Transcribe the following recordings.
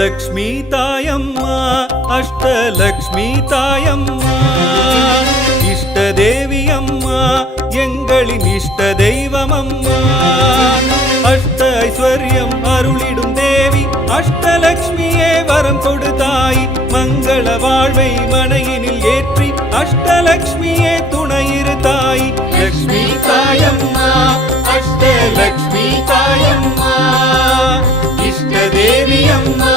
லக்ஷ்மி தாயம்மா அஷ்டலக்ஷ்மி தாயம்மா இஷ்ட தேவி அம்மா எங்களின் இஷ்ட தெய்வம் அம்மா அஷ்ட ஐஸ்வர்யம் அருளிடும் தேவி அஷ்டலக்ஷ்மியே வரம் கொடுத்தாய் மங்கள வாழ்வை மனையினில் ஏற்றி அஷ்டலக்ஷ்மியே துணையிரு தாய் லக்ஷ்மி தாயம்மா அஷ்டலக்ஷ்மி தாயம்மா இஷ்ட தேவி அம்மா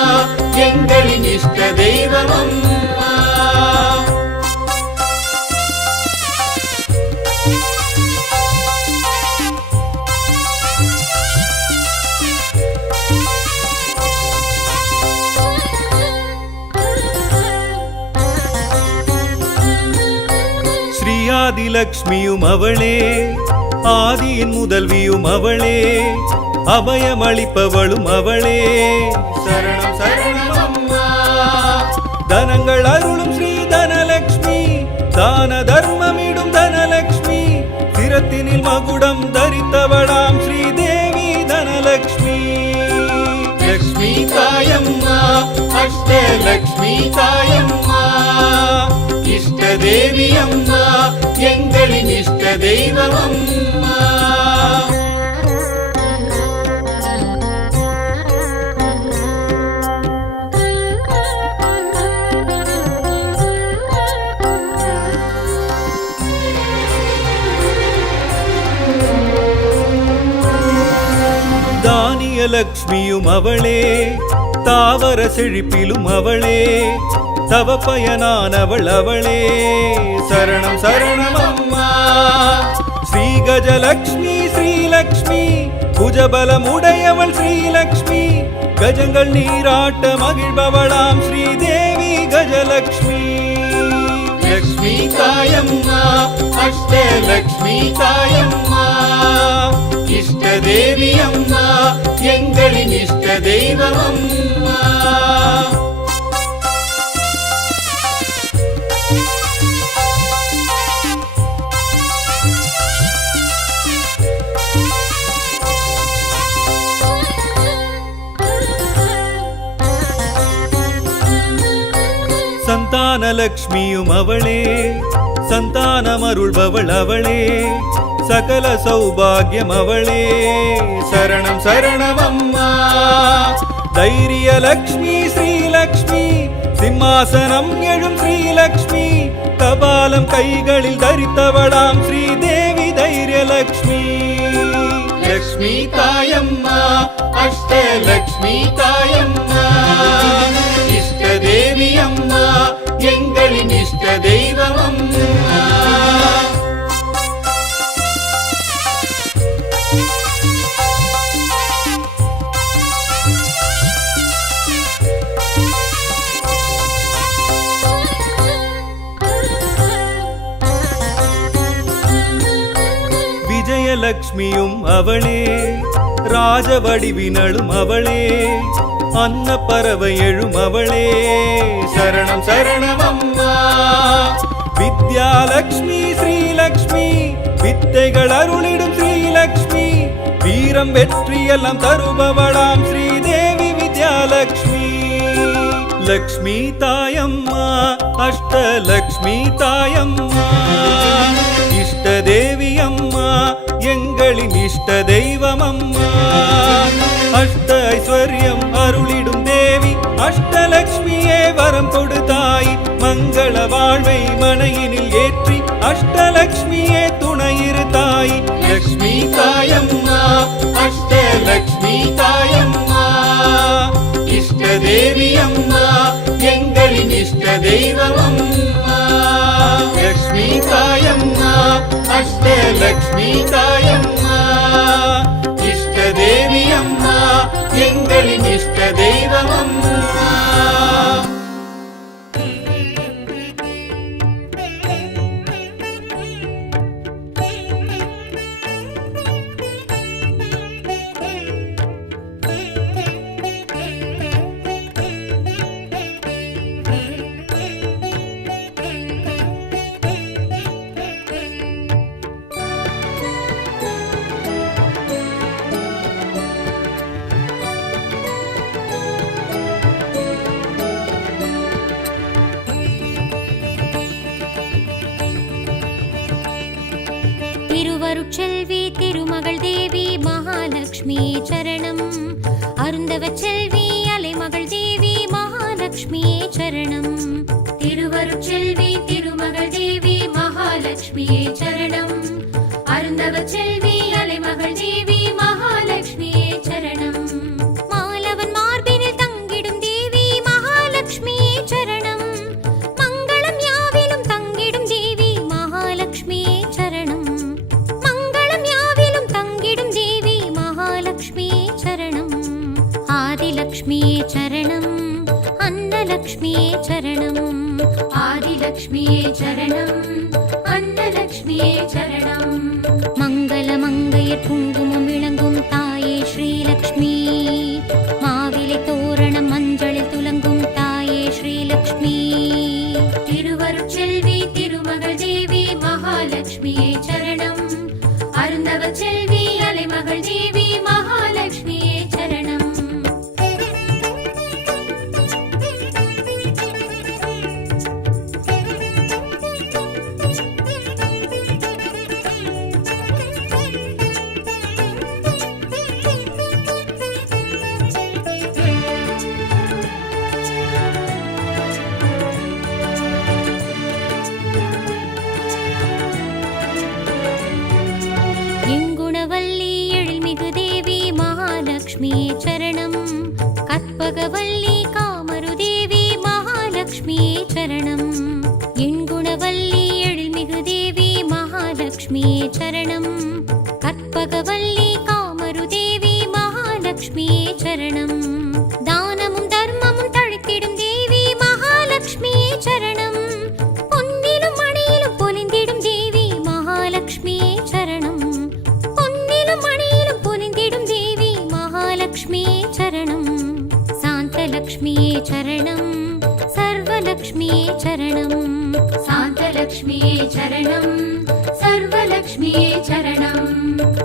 எங்களின் இஷ்ட தெய்வம் அம்மா ஸ்ரீயாதிலக்ஷ்மியும் அவளே ஆதியின் முதல்வியும் அவளே அபயமளிப்பவளும் அவளே சரணம் சரணம் அம்மா தனங்கள் அருளும் ஸ்ரீ தனலக்ஷ்மி தான தர்மமிடும் தனலக்ஷ்மி சிரத்தினில் மகுடம் தரித்தவளாம் ஸ்ரீதேவி தனலக்ஷ்மி லக்ஷ்மி தாயம்மா அஷ்டலக்ஷ்மி தாயம்மா இஷ்ட தேவி அம்மா எங்களின் இஷ்ட தெய்வம் அம்மா லக்ஷ்மியும் அவளே தாவர செழிப்பிலும் அவளே தவ பயனானவள் அவளே சரணம் சரணம் அம்மா ஸ்ரீ கஜலக்ஷ்மி ஸ்ரீலக்ஷ்மி புஜபலம் உடையவள் ஸ்ரீலக்ஷ்மி கஜங்கள் நீராட்ட மகிழ்பவளாம் ஸ்ரீதேவி கஜலக்ஷ்மி லக்ஷ்மி தாயம்மா அஷ்டலக்ஷ்மி தாயம்மா இஷ்ட தேவி அம்மா எங்களின் இஷ்ட தெய்வம் அம்மா சந்தானலக்ஷ்மியும் அவளே சந்தானமருள்பவள் அவளே சகல சௌபாகியம் அவளே சரணம் சரணம் அம்மா தைரியலக்ஷ்மி ஸ்ரீலக்ஷ்மி சிம்மாசனம் எழும் ஸ்ரீலக்ஷ்மி கபாலம் கைகளில் தரித்தவளாம் ஸ்ரீதேவி தைரியலக்ஷ்மி லக்ஷ்மி தாயம்மா அஷ்டலக்ஷ்மி தாயம்மா இஷ்ட தேவி அம்மா எங்களின் இஷ்ட தெய்வம் அம்மா விஜயலக்ஷ்மியும் அவளே ராஜவடிவினளும் அவளே அன்ன பறவை எழும் அவளே சரணம் சரணம் அம்மா வித்யாலக்ஷ்மி ஸ்ரீலக்ஷ்மி வித்தைகள் அருளிடும் ஸ்ரீலக்ஷ்மி வீரம் வெற்றியெல்லாம் தருபவளாம் ஸ்ரீதேவி வித்யாலக்ஷ்மி லக்ஷ்மி தாயம்மா அஷ்டலக்ஷ்மி தாயம்மா இஷ்ட தேவி அம்மா எங்களின் இஷ்ட தெய்வம் அம்மா அஷ்ட ஐஸ்வர்யம் அருளிடும் தேவி அஷ்டலக்ஷ்மியே வரம் கொடுத்தாய் மங்கள வாழ்வை மனையினில் ஏற்றி அஷ்டலக்ஷ்மியே துணையிரு தாய் லக்ஷ்மி தாயம்மா அஷ்டலக்ஷ்மி தாயம்மா இஷ்ட தேவி அம்மா எங்களின் இஷ்ட தெய்வம் அம்மா லக்ஷ்மி தாயம்மா அஷ்டலக்ஷ்மி தாயம்மா இஷ்ட தேவி அம்மா எங்களின் இஷ்ட தெய்வம் அம்மா திருவருட்செல்வி திருமகள் தேவி மகாலட்சுமியே சரணம். அருந்தவச்செல்வி அலைமகள் தேவி மகாலட்சுமியே சரணம். திருவருட்செல்வி திருமகள் தேவி மகாலட்சுமியே சரணம். அருந்தவச்செல்வி அலைமகள் தேவி மகாலட்சுமியே சரணம். மாலவன் மார்பினில் தங்கிடும் தேவி மகாலட்சுமியே சரணம். மங்களம் யாவிலும் தங்கிடும் தேவி மகாலட்சுமியே சரணம். மங்களம் யாவிலும் தங்கிடும் தேவி மகாலட்சுமியே சரணம். ஆதிலட்சுமியே சரணம். அன்னலட்சுமியே சரணம். ஆதிலட்சுமியே சரணம். அன்னலட்சுமியே சரணம். மங்கள மங்கையர் குங்குமம் விளங்கும் தாயே ஸ்ரீலக்ஷ்மி. மாவிலை தோரணம் மஞ்சளில் துலங்கும் தாயே ஸ்ரீலக்ஷ்மி. திருவருட்செல்வி திருமகள் தேவி மகாலட்சுமியே சரணம். அருந்தவச்செல்வி அலைமகள் தேவி மகாலட்சுமியே சரணம். எங்குணவல்லி எழில்மிகு தேவி மகாலட்சுமியே சரணம். கற்பகவல்லி காமரு தேவி மகாலட்சுமியே சரணம். எண்குணவல்லி எழில்மிகு தேவி மகாலட்சுமியே சரணம். கற்பகவல்லி காமரு தேவி மகாலட்சுமியே சரணம். தானமும் தர்மமும் தழைத்திடும் தேவி மகாலட்சுமியே சரணம். பொன்னிலும் மணியிலும் பொலிந்திடும் தேவி மகாலட்சுமியே சரணம். பொன்னிலும் மணியிலும் பொலிந்திடும் தேவி மகாலட்சுமியே சரணம். சாந்தலட்சுமியே சரணம். சர்வலட்சுமியே சரணம். சாந்தலட்சுமியே சரணம். சர்வலட்சுமியே சரணம்.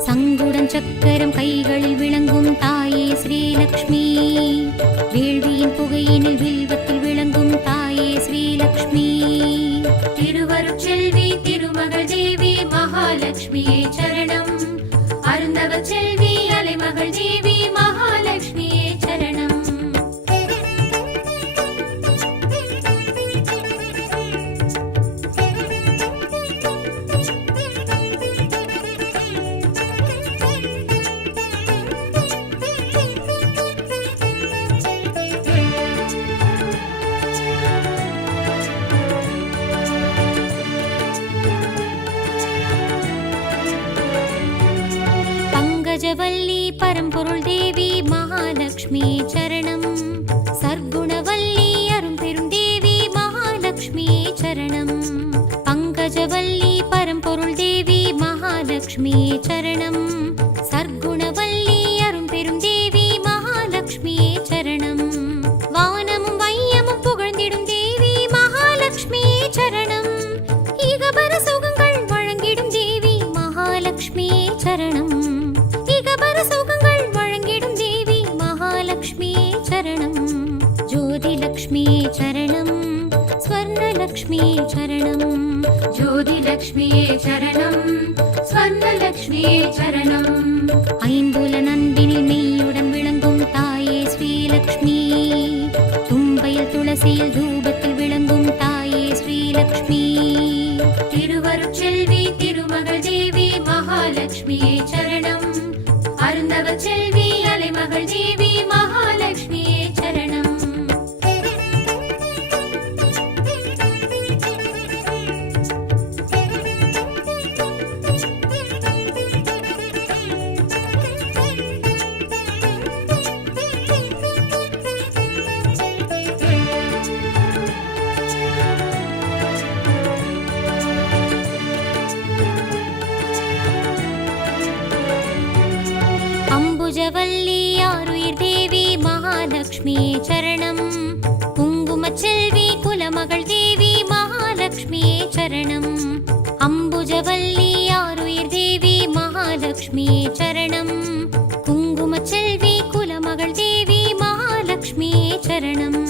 சங்குடன் சக்கரம் கைகளில் விளங்கும் தாயே ஸ்ரீலக்ஷ்மி. வேள்வியின் புகையினில் வில்வத்தில் விளங்கும் தாயே ஸ்ரீலக்ஷ்மி. திருவருட்செல்வி திருமகள் தேவி மகாலட்சுமியே சரணம். அருந்தவச்செல்வி அலைமகள் தேவி மகாலட்சுமியே சரணம். பங்கஜவல்லி பரம்பொருள் தேவி மகாலட்சுமியே சரணம். சர்க்குணவல்லி அரும்பெரும் தேவி மகாலட்சுமியே சரணம். பங்கஜவல்லி பரம்பொருள் தேவி மகாலட்சுமியே சரணம். சர்க்குணவல்லி அரும்பெரும் தேவி மகாலட்சுமியே சரணம். வானமும் வையமும் புகழ்ந்திடும் தேவி மகாலட்சுமியே சரணம். இகபர சுகங்கள் வழங்கிடும் தேவி மகாலட்சுமியே சரணம். இகபர சுகங்கள் வழங்கிடும் தேவி மகாலட்சுமியே சரணம். ஜோதிலக்ஷ்மியே சரணம். ஸ்வர்ணலக்ஷ்மியே சரணம். ஜோதிலக்ஷ்மியே சரணம். ஸ்வர்ணலக்ஷ்மியே சரணம். ஐம்புல நந்தினில் மெய்யுடன் விளங்கும் தாயே ஸ்ரீலக்ஷ்மி. தும்பையில் துளசியில் தூபத்தில் விளங்கும் தாயே ஸ்ரீலக்ஷ்மி. திருவருட்செல்வி திருமகள் தேவி மகாலட்சுமியே சரணம். அருந்தவச்செல்வி அலைமகள் தேவி மகாலட்சுமியே சரணம். அம்புஜவல்லி ஆருயிர் தேவி மகாலட்சுமியே சரணம். குங்குமச்செல்வி குலமகள் தேவி மகாலட்சுமியே சரணம். அம்புஜவல்லி ஆருயிர் தேவி மகாலட்சுமியே சரணம். குங்குமச்செல்வி குலமகள் தேவி மகாலட்சுமியே சரணம்.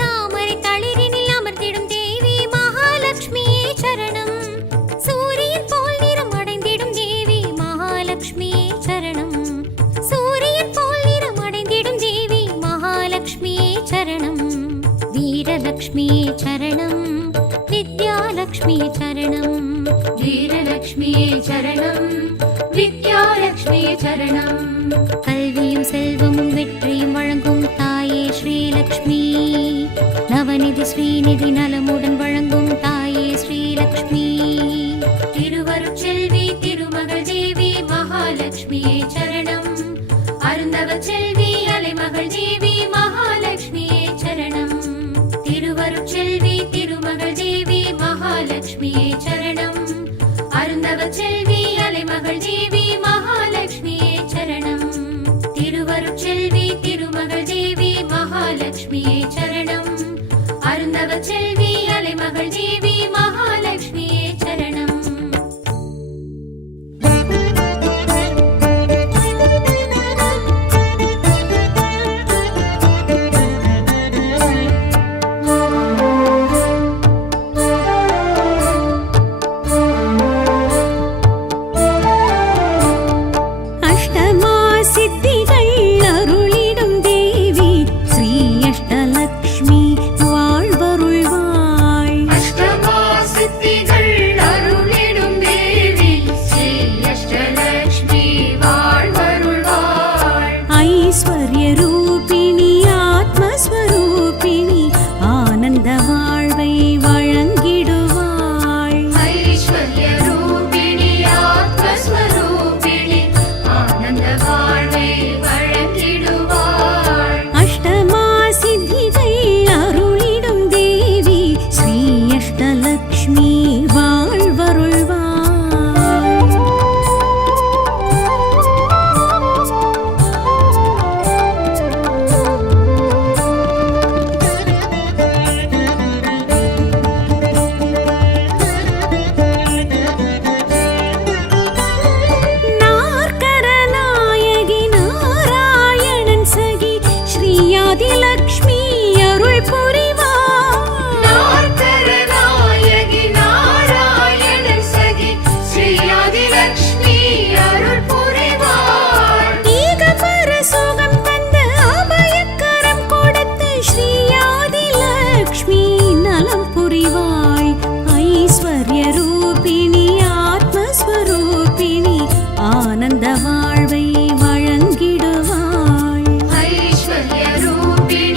தாமரை தளிரினில் அமர்ந்திடும் தேவி மகாலட்சுமியே சரணம். சூரியன் போல் நிறம் அடைந்திடும் தேவி வீரலக்ஷ்மியே சரணம் வித்யாலக்ஷ்மியே சரணம் வீரலக்ஷ்மியே சரணம் வித்யாலக்ஷ்மியே சரணம் கல்வியும் செல்வமும் வெற்றியும் வழங்கும் தாயே ஸ்ரீலக்ஷ்மி நவநிதி ஸ்ரீநிதி நலமுடன் வழங்கும் தாயே ஸ்ரீலக்ஷ்மி திருவருட்செல்வி திருமகள் தேவி மகாலட்சுமியே சரணம் அருந்தவ செல்வி அலைமகள் தேவி மகாலட்சுமியே சரணம் திருவருட்செல்வி திருமகள் தேவி மகாலட்சுமியே சரணம் அருந்தவ செல்வி அலைமகள் தேவி மகாலட்சுமியே சரணம் திருவருட்செல்வி திருமகள் தேவி மகாலட்சுமியே சரணம் அருந்தவ செல்வி அலைமகள் தேவி மகாலட்சுமியே சரணம் ஆனந்த வாழ்வை வழங்கிடுவாய் ஐஸ்வர்ய ரூபிணி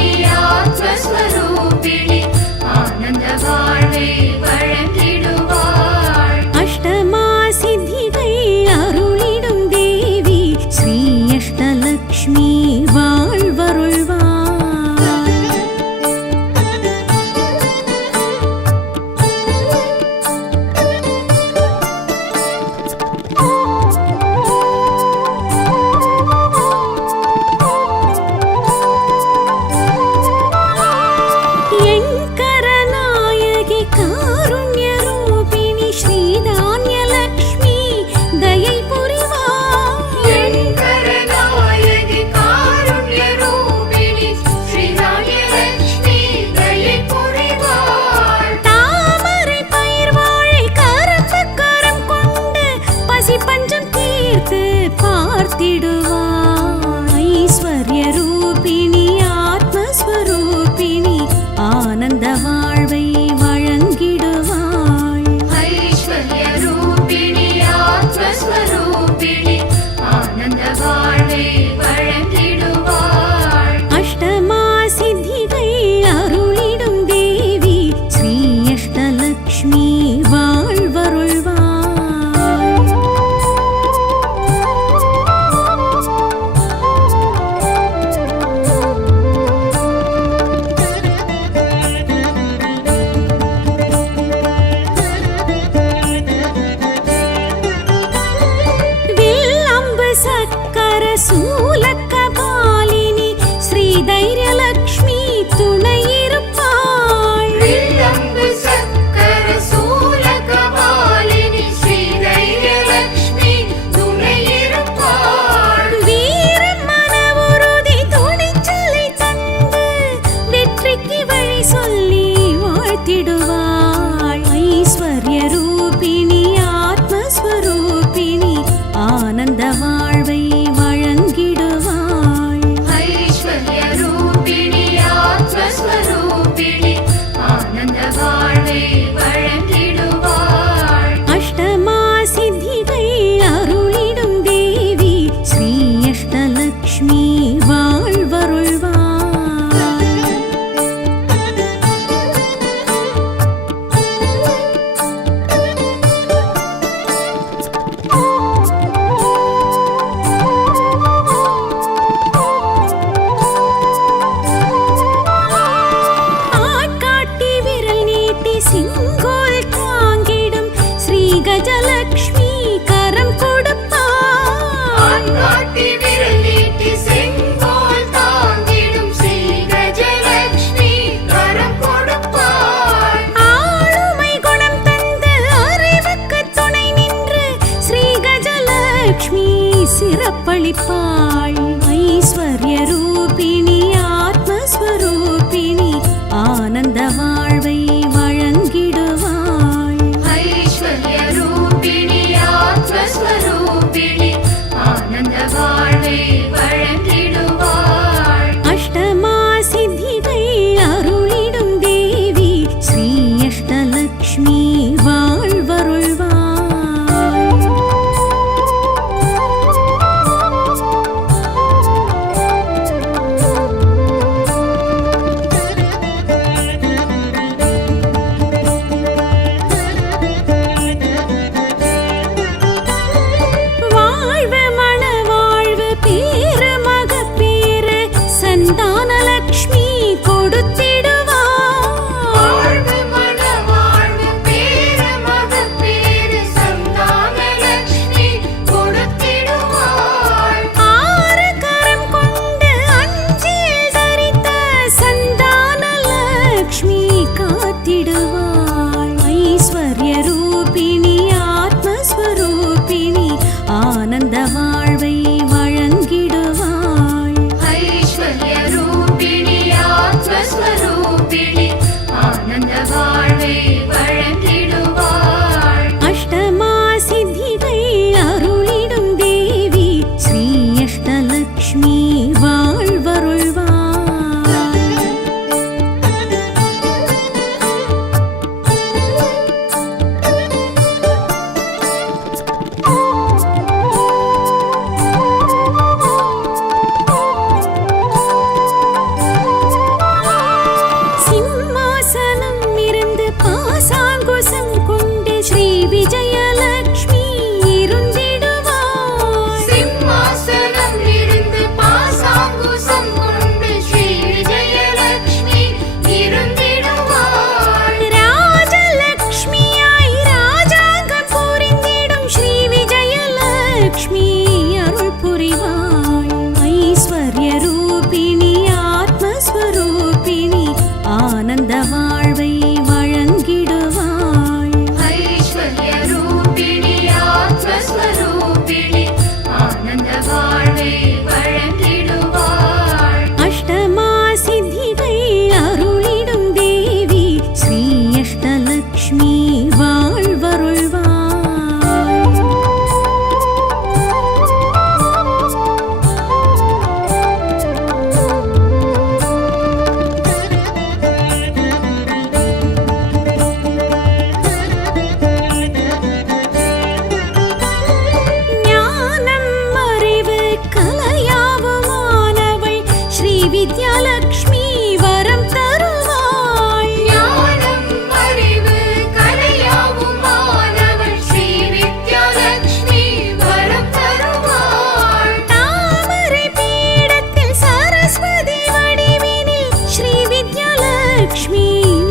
வித்யாலக்ஷ்மி வரம் தருவாள். ஞானம் அறிவு கலையாவும் மாணவள் ஸ்ரீ வித்யாலக்ஷ்மி வரம் தருவாள். தாமரை பீடத்தில் சரஸ்வதி வடிவினில் ஸ்ரீ வித்யாலக்ஷ்மி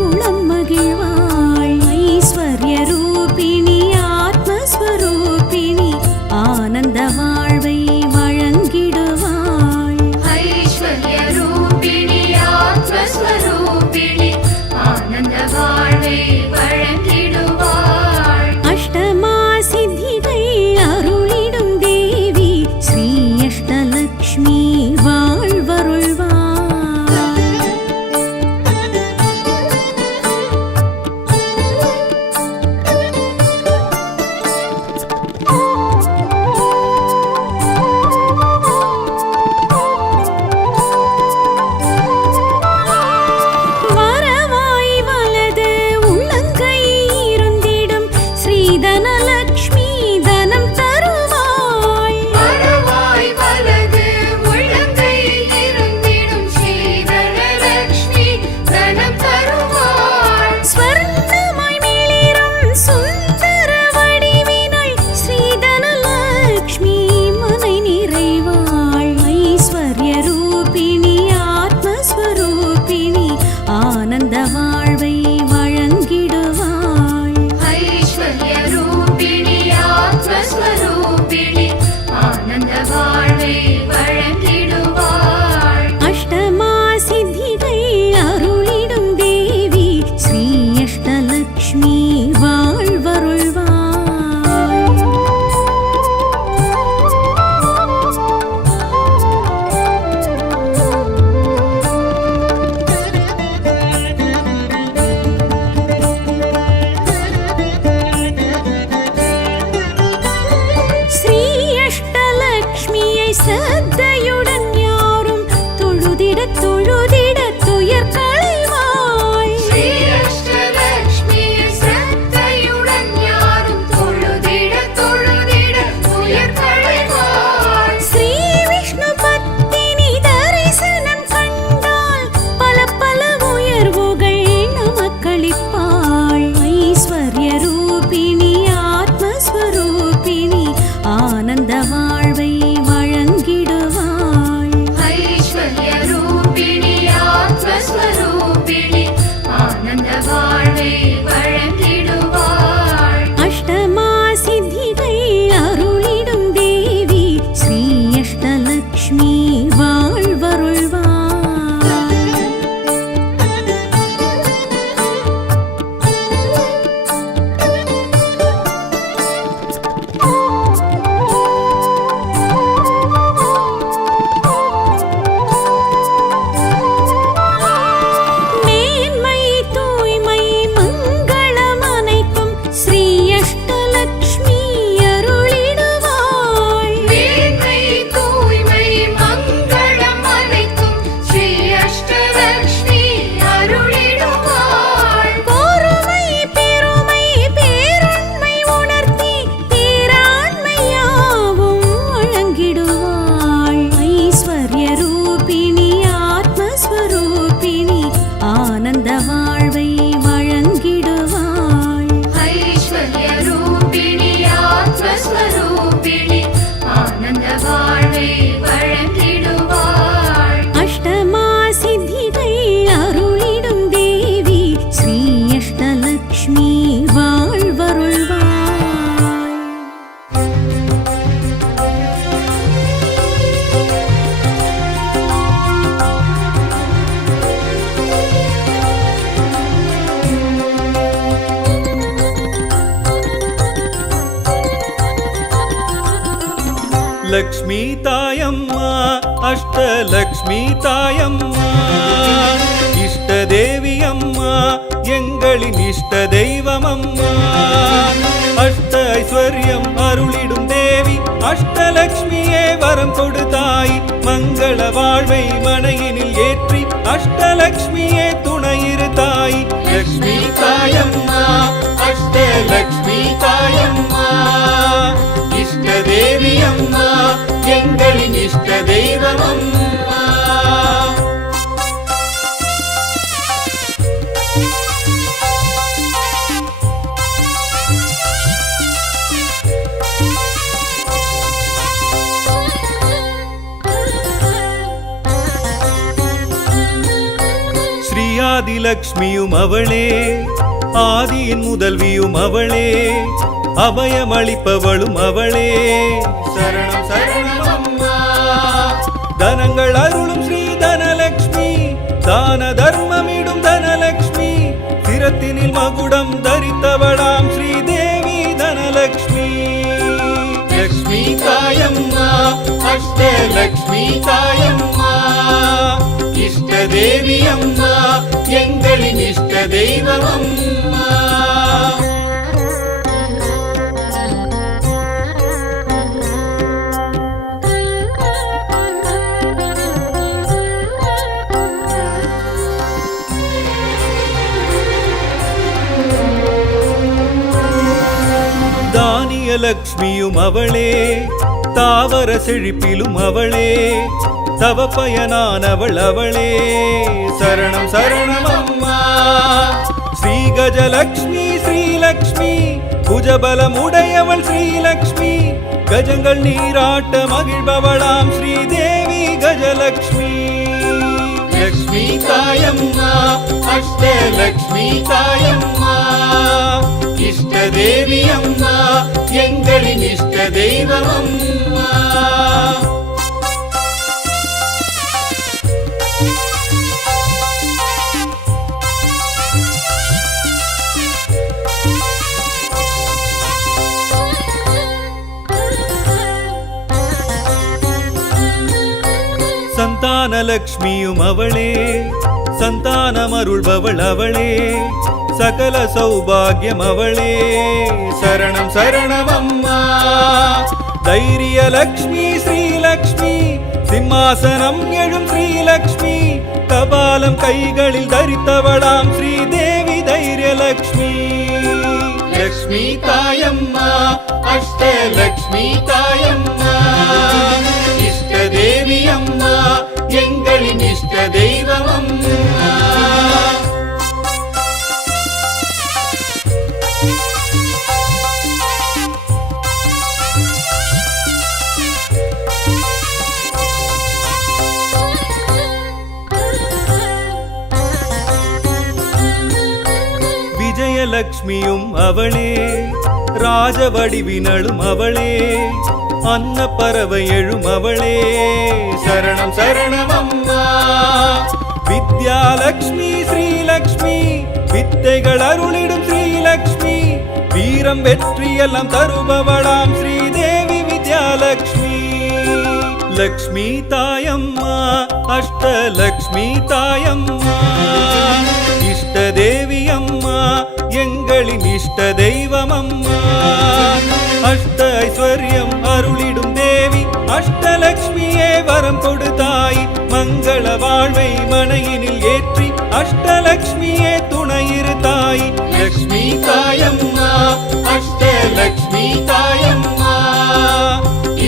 உளம் மகிழ்வாள். ஐஸ்வர்ய ரூபிணி ஆத்மஸ்வரூபிணி ஆனந்த வாழ்வை வழங்கிடுவாள். ஐஸ்வர்ய ரூபிணி ஆத்மஸ்வரூபிணி ஆனந்த வாழ்வை வழங்கிடுவாள். அஷ்டமா சித்திகள் அருளிடும் தேவி ஸ்ரீ அஷ்டலக்ஷ்மி வாழ்வருள்வாள். வரவாய் வலது உள்ளங்கை இருந்திடும் ஸ்ரீதனலக்ஷ்மி தனம் தருவாள். வரவாய் வலது உள்ளங்கை இருந்திடும் ஸ்ரீதனலக்ஷ்மி தனம் தருவாள். ஸ்வர்ணமாய் மிளிரும் சுந்தர வடிவினள் ஸ்ரீதனலக்ஷ்மி மனை நிறைவாள். ஐஸ்வர்ய ரூபிணி ஆத்மஸ்வரூபிணி ஆனந்த வாழ்வை வழங்கிடுவாள். ஐஸ்வர்ய ரூபிணி ஆத்மஸ்வரூபிணி ஆனந்த வாழ்வை வழங்கிடுவாள். அஷ்டமா சித்திகள் அருளிடும் தேவி ஸ்ரீ அஷ்டலக்ஷ்மி வாழ்வருள்வாள். ஸ்ரீ அஷ்டலக்ஷ்மியை சத்தையுடன் யாரும் தொழுதிட தொழுதிட துயர் களைவாள். ஸ்ரீ அஷ்டலக்ஷ்மி சத்தையுடன் யாரும் தொழுதிட தொழுதிட துயர் களைவாள். ஸ்ரீ விஷ்ணு பத்தினி தரிசனம் கண்டால் பல பல உயர்வுகள் நமக்களிப்பாள். ஐஸ்வர்ய ரூபிணி ஆத்மஸ்வரூபிணி ஆனந்த வாழ்வை வழங்கிடுவாள். ஐஸ்வர்ய ரூபிணி ஆத்மஸ்வரூபிணி ஆனந்த வாழ்வை வழங்கிடுவாள். அஷ்டமா சித்திகள் அருளிடும் தேவி ஸ்ரீ அஷ்டலக்ஷ்மி வாழ்வருள்வாள். மேன்மை தூய்மை மங்களம் அனைத்தும் ஸ்ரீ அஷ்டலக்ஷ்மி அருளிடுவாள். மேன்மை தூய்மை மங்களம் அனைத்தும் ஸ்ரீ அஷ்டலக்ஷ்மி அருளிடுவாள். பொறுமை பெருமை பேருண்மை உணர்த்தி பேராண்மையாவும் வழங்கிடுவாள். ஐஸ்வர்ய ரூபிணி ஆத்மஸ்வரூபிணி ஆனந்த வாழ்வை வழங்கிடுவாள். ஐஸ்வர்ய ரூபிணி ஆத்மஸ்வரூபிணி ஆனந்த வாழ்வை வழங்கிடுவாள். அஷ்டமா சித்திகள் அருளிடும் தேவி ஸ்ரீ அஷ்டலக்ஷ்மி வாழ்வருள்வாள். லக்ஷ்மி தாயம்மா அஷ்டலக்ஷ்மி தாயம்மா இஷ்ட தேவி அம்மா எங்களின் இஷ்ட தெய்வம் அம்மா. அஷ்ட ஐஸ்வர்யம் அருளிடும் தேவி அஷ்டலக்ஷ்மியே வரம் கொடுத்தாய். மங்கள வாழ்வை மனையினில் ஏற்றி அஷ்டலக்ஷ்மியே துணையிரு தாய். லக்ஷ்மி தாயம்மா அஷ்டலக்ஷ்மி தாயம்மா இஷ்ட தேவி அம்மா எங்களின் இஷ்ட தெய்வம் அம்மா. ஆதிலக்ஷ்மியும் அவளே ஆதியின் முதல்வியும் அவளே அபயமளிப்பவளும் அவளே சரணம் சரணம் அம்மா தனங்கள் அருளும் ஸ்ரீ தனலக்ஷ்மி தான தர்மமிடும் தனலக்ஷ்மி சிரத்தினில் மகுடம் தரித்தவளாம் ஸ்ரீதேவி தனலக்ஷ்மி லக்ஷ்மி தாயம்மா அஷ்டலக்ஷ்மி தாயம்மா இஷ்ட தேவி அம்மா எங்களின் இஷ்ட தெய்வம் அம்மா தானியலக்ஷ்மியும் அவளே தாவர செழிப்பிலும் அவளே தவ பயனானவள் அவளே சரணம் சரணம் அம்மா ஸ்ரீ கஜலக்ஷ்மி ஸ்ரீலக்ஷ்மி புஜபலமுடையவள் ஸ்ரீலக்ஷ்மி கஜங்கள் நீராட்ட மகிழ்பவளாம் ஸ்ரீதேவி கஜலக்ஷ்மி லக்ஷ்மி தாயம்மா அஷ்டலக்ஷ்மி தாயம்மா இஷ்ட தேவி அம்மா எங்களின் இஷ்ட தெய்வம் அம்மா சந்தானலக்ஷ்மியும் அவளே சந்தானமருள்பவள் அவளே சகல சௌபாகியம் அவளே சரணம் சரணம் அம்மா தைரியலக்ஷ்மி ஸ்ரீலக்ஷ்மி சிம்மாசனம் எழும் ஸ்ரீலக்ஷ்மி கபாலம் கைகளில் தரித்தவளாம் ஸ்ரீதேவி தைரியலக்ஷ்மி லக்ஷ்மி தாயம்மா அஷ்டலக்ஷ்மி தாயம்மா இஷ்ட தேவி அம்மா எங்களின் இஷ்ட தெய்வம் அம்மா விஜயலக்ஷ்மியும் அவளே ராஜவடிவினளும் அவளே அன்ன பறவை எழும் அவளே சரணம் சரணம் அம்மா வித்யாலக்ஷ்மி ஸ்ரீலக்ஷ்மி வித்தைகள் அருளிடும் ஸ்ரீலக்ஷ்மி வீரம் வெற்றியெல்லாம் தருபவளாம் ஸ்ரீதேவி வித்யாலக்ஷ்மி லக்ஷ்மி தாயம்மா அஷ்டலக்ஷ்மி தாயம்மா இஷ்ட தேவி அம்மா எங்களின் இஷ்ட தெய்வம் அம்மா அஷ்ட ஐஸ்வர்யம் அருளிடும் தேவி அஷ்டலக்ஷ்மியே வரம் கொடுத்தாய் மங்கள வாழ்வை மனையினில் ஏற்றி அஷ்டலக்ஷ்மியே துணையிரு தாய் லக்ஷ்மி தாயம்மா அஷ்டலக்ஷ்மி தாயம்மா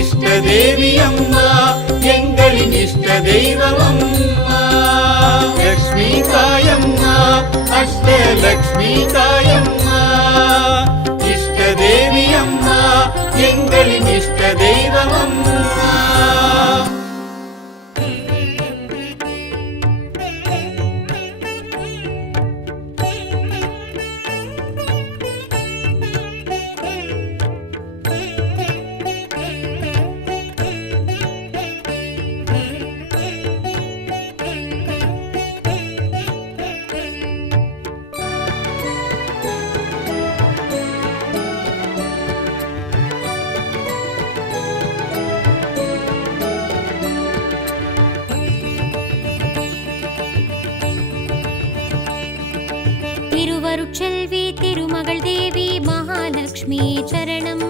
இஷ்ட தேவி அம்மா எங்களின் இஷ்ட தெய்வம் அம்மா லக்ஷ்மி தாயம்மா அஷ்டலக்ஷ்மி தாயம்மா இஷ்ட தேவி அம்மா எங்களின் இஷ்ட தெய்வம் அம்மா திருவருட்செல்வி திருமகள் தேவி மகாலட்சுமி சரணம்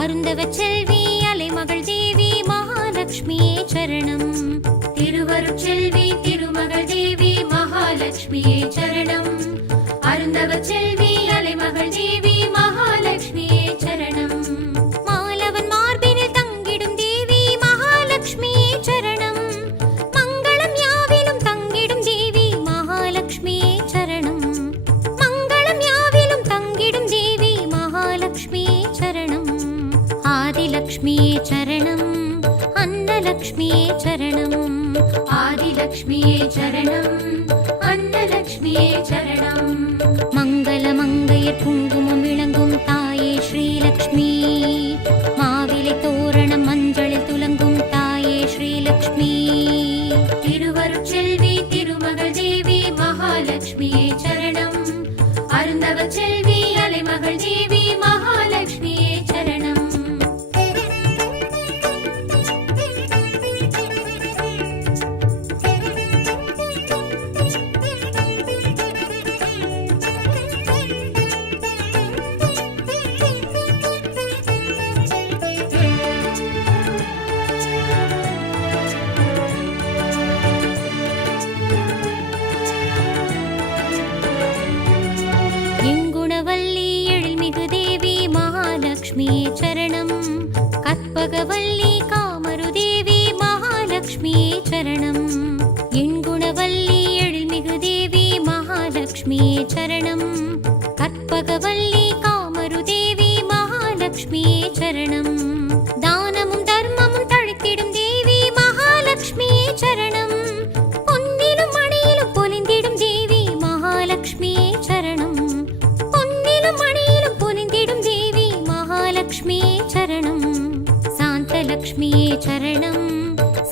அருந்தவ செல்வி அலைமகள் தேவி மகாலட்சுமி சரணம் திருவருட்செல்வி திருமகள் தேவி மகாலட்சுமி சரணம் அருந்தவ செல்வி அலைமகள் தேவி மகாலட்சுமி சரணம் மாலவன் மார்பினில் தங்கிடும் தேவி மகாலட்சுமி சரணம் மங்களம் யாவிலும் தங்கிடும் தேவி மகாலட்சுமி சரணம் மங்களம் யாவிலும் தங்கிடும் தேவி மகாலட்சுமி சரணம் ஆதிலக்ஷ்மி சரணம் அன்னலக்ஷ்மி சரணம் ஆதிலக்ஷ்மி சரணம் அன்னலக்ஷ்மி மகாலட்சுமியே சரணம். மங்கள மங்கையர் குங்குமம் விளங்கும் தாயே ஸ்ரீலக்ஷ்மி. மாவிலை தோரணம் மஞ்சளில் துலங்கும் தாயே ஸ்ரீலக்ஷ்மி. திருவருட்செல்வி திருமகள் தேவி மகாலட்சுமியே சரணம். அருந்தவ செல்வி அலைமகள் தேவி மகாலட்சுமியே சரணம். எங்குணவல்லி எழில்மிகு தேவி மகாலட்சுமியே சரணம். கற்பகவல்லி காமரு தேவி மகாலட்சுமியே சரணம். எண்குணவல்லி எழில்மிகு தேவி மகாலட்சுமியே சரணம். கற்பகவல்லி காமரு தேவி மகாலட்சுமியே சரணம். தானமும் தர்மமும் தழைத்திடும் தேவி மகாலட்சுமியே சரணம். பொன்னிலும் மணியிலும் பொலிந்திடும் தேவி மகாலட்சுமியே சரணம். பொன்னிலும் மணியிலும் பொலிந்திடும் தேவி மகாலட்சுமியே சரணம். சாந்தலக்ஷ்மியே சரணம்.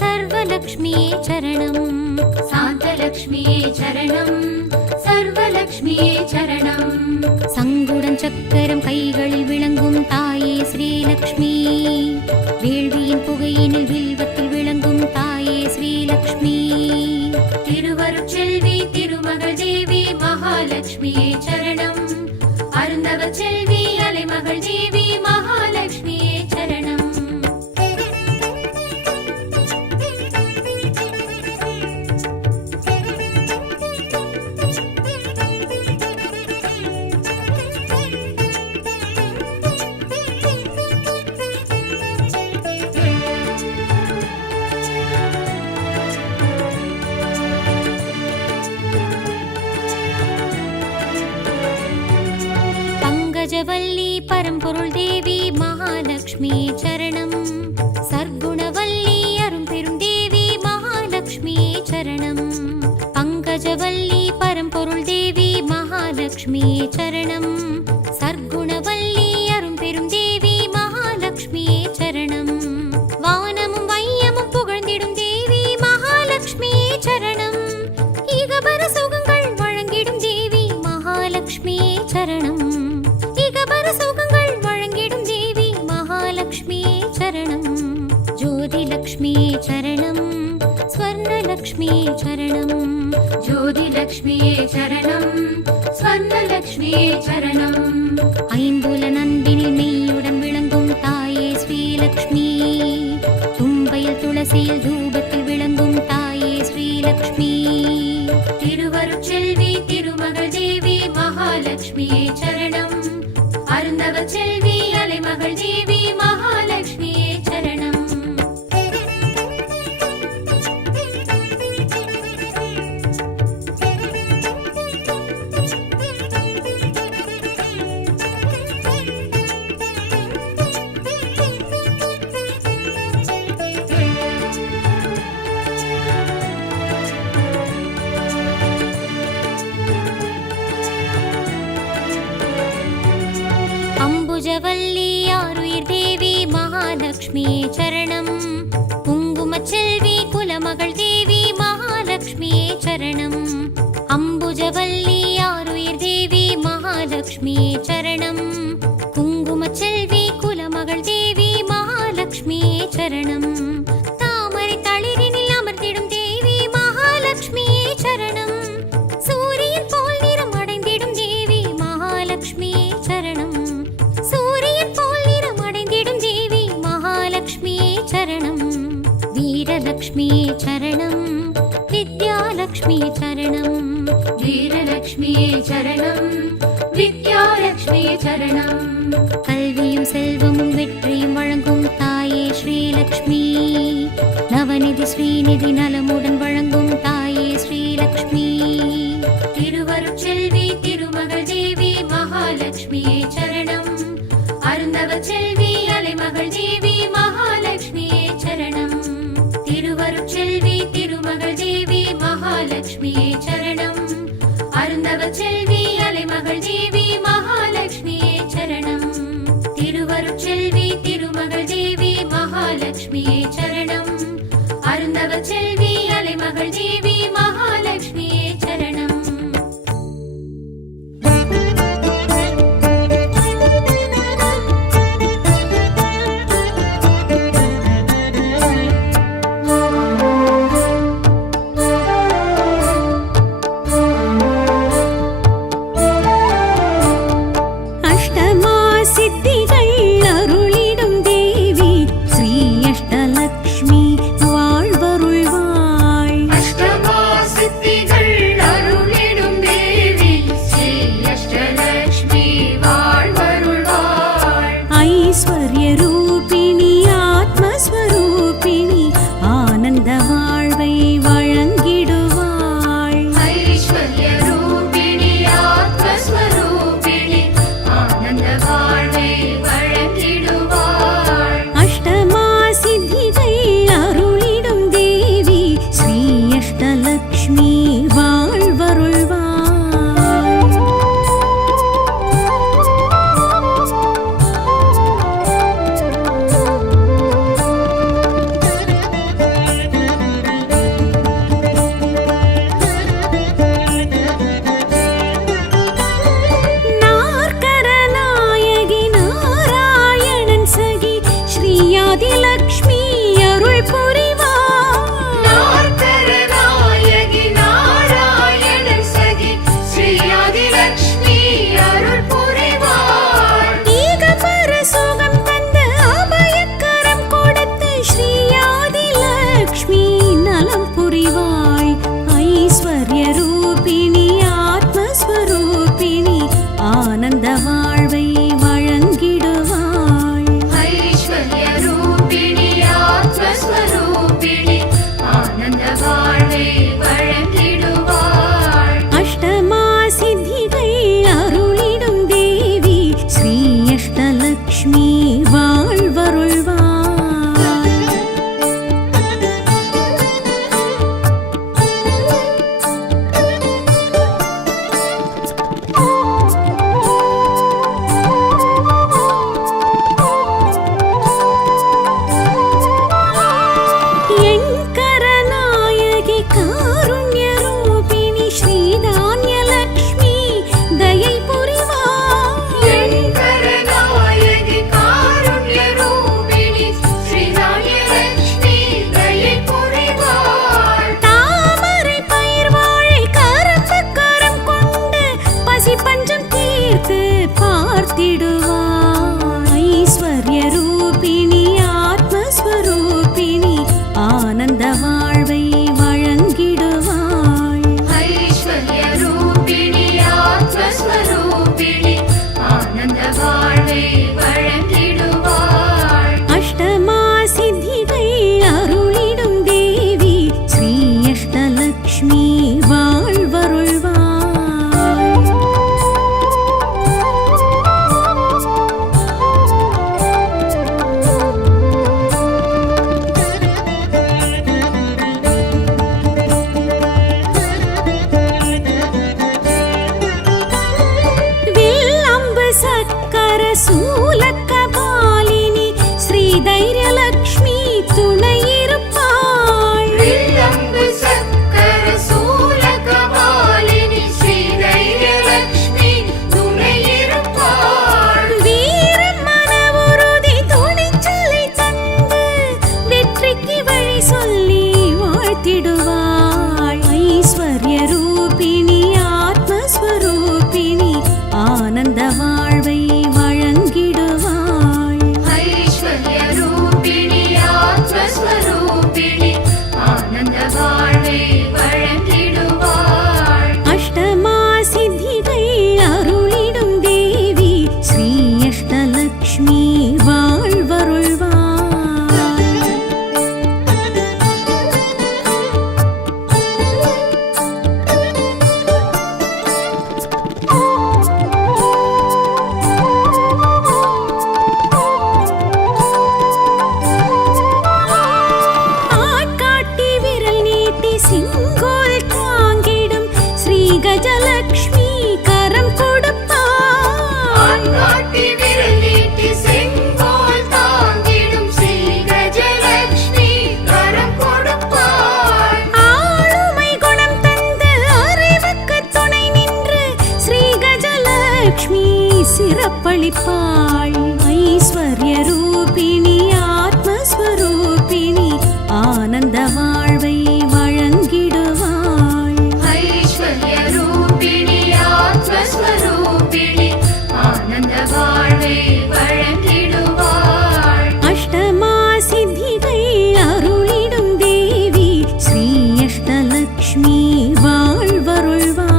சர்வலக்ஷ்மியே சரணம். சாந்தலக்ஷ்மியே சரணம். சர்வலக்ஷ்மியே சரணம். சங்குடன் சக்கரம் கைகளில் விளங்கும் தாயே ஸ்ரீலக்ஷ்மி. வேள்வியின் புகையினில் வில்வத்தில் விளங்கும் தாயே ஸ்ரீலக்ஷ்மி. திருவருட்செல்வி திருமகள் தேவி மகாலட்சுமியே சரணம். அருந்தவ செல்வி அலைமகள் தேவி மகாலட்சுமியே சரணம். பங்கஜவல்லி பரம்பொருள் தேவி மகாலட்சுமியே சரணம். சர்க்குணவல்லி அரும்பெரும் தேவி மகாலட்சுமியே சரணம். பங்கஜவல்லி பரம்பொருள் தேவி மகாலட்சுமியே சரணம். சர்க்குணவல்லி அரும்பெரும் தேவி மகாலட்சுமியே சரணம். வானமும் வையமும் புகழ்ந்திடும் தேவி மகாலட்சுமியே சரணம். இகபர சுகங்கள் வழங்கிடும் தேவி மகாலட்சுமியே சரணம். இகபர சுகங்கள் வழங்கிடும் தேவி மகாலட்சுமியே சரணம். ஜோதிலக்ஷ்மியே சரணம். ஸ்வர்ணலக்ஷ்மியே சரணம். ஜோதிலக்ஷ்மியே சரணம். ஸ்வர்ணலக்ஷ்மியே சரணம். ஐம்புல நந்தினில் மெய்யுடன் விளங்கும் தாயே ஸ்ரீலக்ஷ்மி. தும்பையில் துளசியில் தூபத்தில் விளங்கும் தாயே ஸ்ரீலக்ஷ்மி. திருவருட்செல்வி திருமகள் தேவி மகாலட்சுமியே சரணம். அருந்தவ செல்வி அலைமகள் தேவி மகாலட்சுமியே சரணம். அம்புஜவல்லி ஆருயிர் தேவி மகாலட்சுமியே சரணம். குங்குமச்செல்வி குலமகள் தேவி மகாலட்சுமியே சரணம். அம்புஜவல்லி ஆருயிர் தேவி மகாலட்சுமியே சரணம். குங்குமச்செல்வி குலமகள் தேவி மகாலட்சுமியே சரணம். தாமரை தளிரினில் அமர்ந்திடும் தேவி மகாலட்சுமியே சரணம். சூரியன் போல் நிறம் அடைந்திடும் தேவி மகாலட்சுமியே சரணம். சூரியன் போல் நிறம் அடைந்திடும் தேவி மகாலட்சுமியே சரணம். வீரலக்ஷ்மியே சரணம். வித்யாலக்ஷ்மியே சரணம். வீரலக்ஷ்மியே சரணம். வித்யாலக்ஷ்மியே சரணம். கல்வியும் செல்வமும் வெற்றியும் வழங்கும் தாயே ஸ்ரீலக்ஷ்மி. நவநிதி ஸ்ரீநிதி நலமுடன் வழங்கும் தாயே ஸ்ரீலக்ஷ்மி. திருவருட்செல்வி திருமகள் தேவி மகாலட்சுமியே சரணம். அருந்தவ செல்வி அலைமகள் தேவி மகாலட்சுமியே சரணம். திருவருட்செல்வி திருமகள் தேவி மகாலட்சுமியே சரணம். ஐஸ்வர்யரூபிணி ஆத்மஸ்வரூபிணி ஆனந்த வாழ்வை வழங்கிடுவாள். ஐஸ்வர்யரூபிணி ஆத்மஸ்வரூபிணி ஆனந்த வாழ்வை வழங்கிடுவாள். அஷ்டமா சித்திகள் அருளிடும் தேவி ஸ்ரீ அஷ்டலக்ஷ்மி வாழ்வருள்வாள். எண்கரநாயகி காருண்யரூபிணி ஸ்ரீதான்யலக்ஷ்மி தயை புரிவாள். எண்கரநாயகி காருண்யரூபிணி ஸ்ரீதான்யலக்ஷ்மி தயை புரிவாள். தாமரை பயிர் வாழை கரப்பு கரம் கொண்டு பசி பஞ்சம் தீர்த்து பார்த்திடுவாள். ஐஸ்வர்யரூபிணி ஆத்மஸ்வரூபிணி ஆனந்த வாழ்வை வழங்கிடுவாள். ஐஸ்வர்யரூபிணி ஆத்மஸ்வரூபிணி ஆனந்த வாழ்வை வழங்கிடுவாள். அஷ்டமா சித்திகள் அருளிடும் தேவி ஸ்ரீ அஷ்டலக்ஷ்மி வாழ்வருள்வாள். வில்லம்பு சக்கர சூலக்கபாலினி ஸ்ரீ தைரியலக்ஷ்மி துணையிருப்பாள். வில்லம்பு சக்கர சூலகபாலினி ஸ்ரீதைரியலக்ஷ்மி துணையிருப்பாள். வீரம் மனவுறுதி துணிச்சலை தந்து வெற்றிக்கு வழி சொல்லி வாழ்த்திடுவாள். ஐஸ்வர்யரூபிணி ஆத்மஸ்வரூபிணி ஆனந்த வாழ்வை வழங்கிடுவாள். ஐஸ்வர்யரூபிணி ஆத்மஸ்வரூபிணி ஆனந்த வாழ்வை வழங்கிடுவாள். அஷ்டமா சித்திகள் அருளிடும் தேவி ஸ்ரீ அஷ்டலக்ஷ்மி வாழ்வருள்வாள். ஆட்காட்டி விரல் நீட்டி சிங்கோல் தாங்கிடும் ஸ்ரீ கஜலக்ஷ்மி கரம் கொடுப்பாள். ஆண்காட்டி விரல் நீட்டி செங்கோல் தாங்கிடும் ஸ்ரீ கஜலக்ஷ்மி கரம் கொடுப்பாள். ஆளுமை குணம் தந்து அறிவுக்கு துணை நின்று ஸ்ரீ கஜலக்ஷ்மி சிறப்பளிப்பாள். ஐஸ்வர்யரூபிணி ஆத்மஸ்வரூபிணி ஆனந்த வாழ்வை வழங்கிடுவாள். ஐஸ்வர்யரூபிணி ஆத்மஸ்வரூபிணி ஆனந்த வாழ்வை வழங்கிடுவாள். அஷ்டமா சித்திகள் அருளிடும் தேவி ஸ்ரீ அஷ்டலக்ஷ்மி வாழ்வருள்வாள்.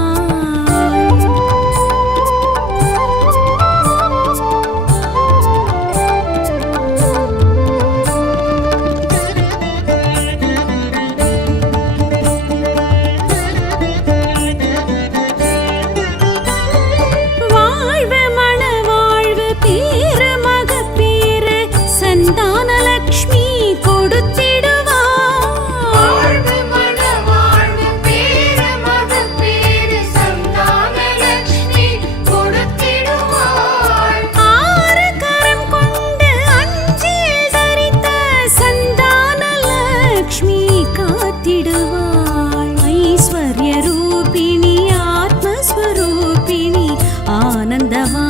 வாழ்வு மணவாழ்வு பேரு மகப்பேறு சந்தானலக்ஷ்மி கொடுத்திடுவாள். வாழ்வு மணவாழ்வு பேரு மகப்பேறு சந்தானலக்ஷ்மி கொடுத்திடுவாள். ஆறு கரம் கொண்டு அஞ்சில் தரித்த சந்தானலக்ஷ்மி காத்திடுவாள். ஐஸ்வர்யரூபிணி ஆத்மஸ்வரூபிணி ஆனந்தவா